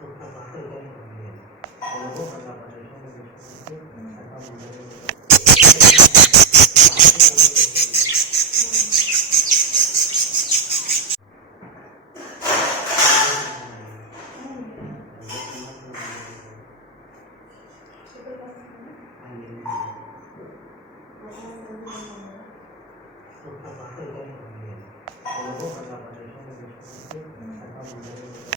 Suka pakai kan kemudian walaupun anggapan itu menunjukkan